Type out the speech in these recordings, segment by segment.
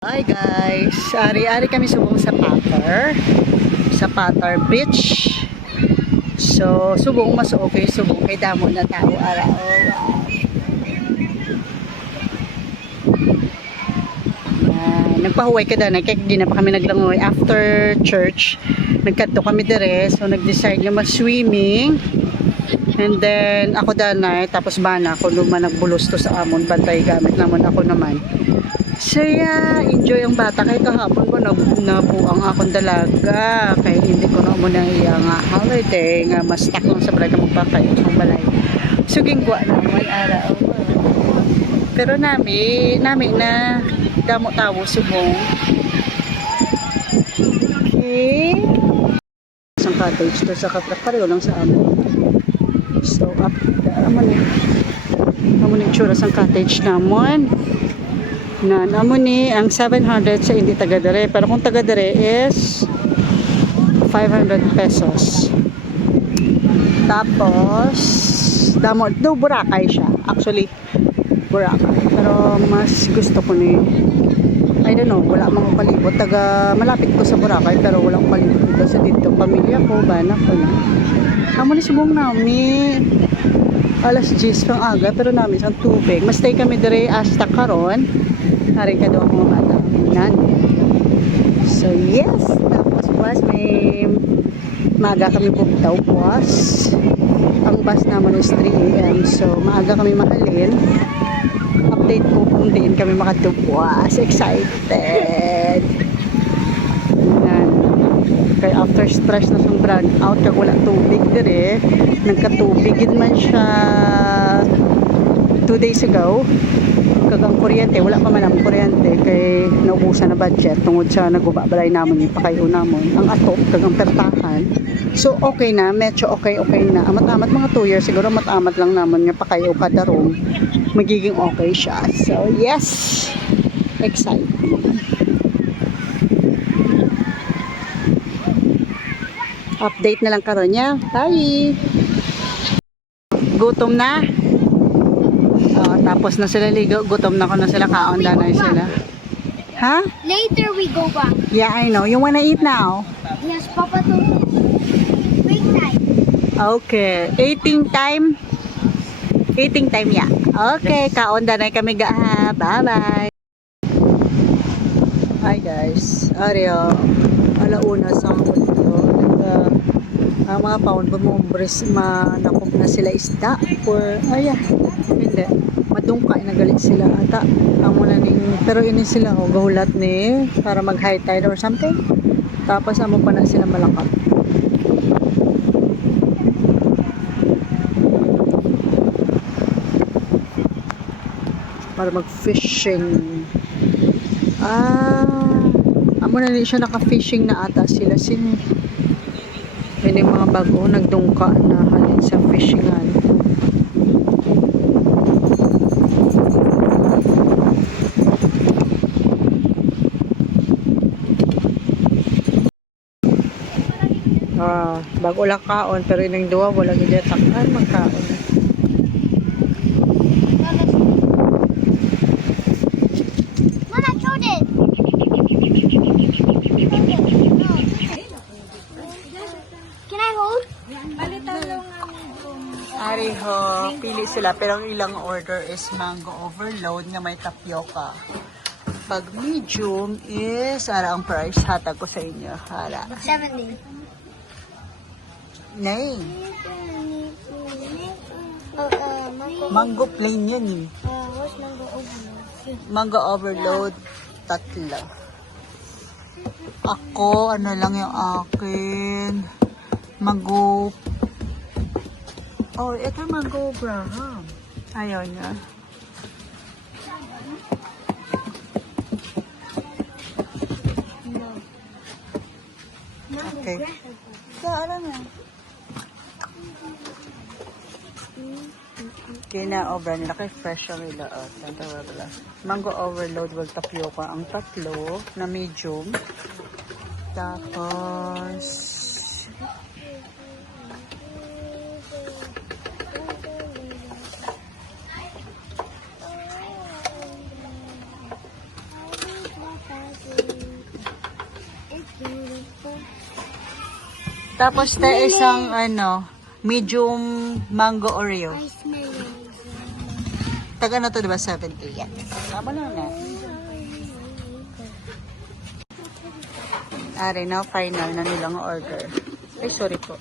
Hi guys, ari-ari kami subong sa Patar Beach. So subong mas okay subong kay damo na tao araw. Nagpahuway ka dana kay di na pa kami naglangoy after church. Nagkadto kami dire, so nag-decide nga mag-swimming. And then ako danay tapos bana ako naman nagbulos to sa amon bantay gamit naman ako naman. So yeah, enjoy ang bata kay kahapon ko nabuang akong dalaga kay hindi ko na muna iya nga holiday nga mas stuck lang sa balay ka magpakay ang balay. Suging guwa naman araw. Pero nami na damo tawo subong. Okay. Isang cottage to sa Katrak pareho lang sa amon. So up naman yung tsura sa cottage namon. Na namon ni ang 700 sa hindi taga-dere, pero kung taga-dere is 500 pesos. Tapos damo do Boracay siya, actually Boracay, pero mas gusto ko ni I don't know, wala mang palibot taga malapit ko sa Boracay pero wala akong palibot dito sa dito pamilya ko bana ko na amo ni subong nami alas 10 pang aga pero namin sa tubig mas stay kami dire hasta karon. Hari ka doon mga bata nan. So yes, tapos buwas may maaga kami bugtaw buwas. Ang bus naman is 3 AM. So maaga kami mahalin. Update ko kung diin kami makatubuas. Excited. Yan. Kaya after stress na siyang brand out kaya wala tubig dire. Nagkatubig man siya 2 days ago. Kagang kuryente, wala pa man ang kuryente kay naubusan na budget tungod sa nagubabalay namon yung pakayo namon ang atop kagang pertahan. So okay na, medyo okay na. Amat-amat mga 2 years siguro amat-amat lang namon yung pakayo kada room. Magiging okay siya. So yes, excited. Update na lang karon niya. Bye. Gutom na. Tapos na sila ligo, gutom na ko na sila, kaon danay sila. Ha? Later we go back. Yeah, I know. You wanna eat now? Yes, Papa told me. Break time. Okay. Eating time? Eating time, yeah. Okay, kaon danay kami ga ha. Bye-bye. Hi guys. Aryo. Alauna sa mundo. Ang mga pound bumumbres manakop na sila isda or hindi madungka nagalit sila ata amo na ning pero ini sila gahulat ni para mag high tide or something tapos amo pa na sila malakap para mag fishing amo na ni siya naka fishing na ata sila may mga bago nagdungka na halin sa fishingan. Bago lang kaon pero inang duwa wala gid takan magkaon. Mama, throw it. Can I hold? Ariho, pili sila pero ang ilang order is mango overload nga may tapioca. Pag medium is ara ang price hatag ko sa inyo. Hala. 70. Nay. Mango. Mango plain yan eh. What's mango overload? Mango overload tatlo. Ako ano lang yung akin. Mango. Oh, ito mango Graham. Ayaw niya. Okay. Alam na. Kina-obra nila kay fresh ang ila. Mango overload wag tapioca ang tatlo na medium. Tapos It's beautiful. Tapos tayo isang medium mango Oreo. I smell it. Taga na to, diba? 70. Yan. Tama lang na. Ari, now final na nilang order. Ay, sorry po.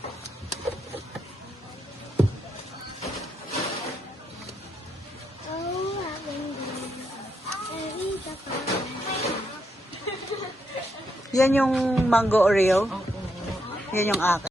Oh, having Yan yung mango Oreo. Yan yung akin.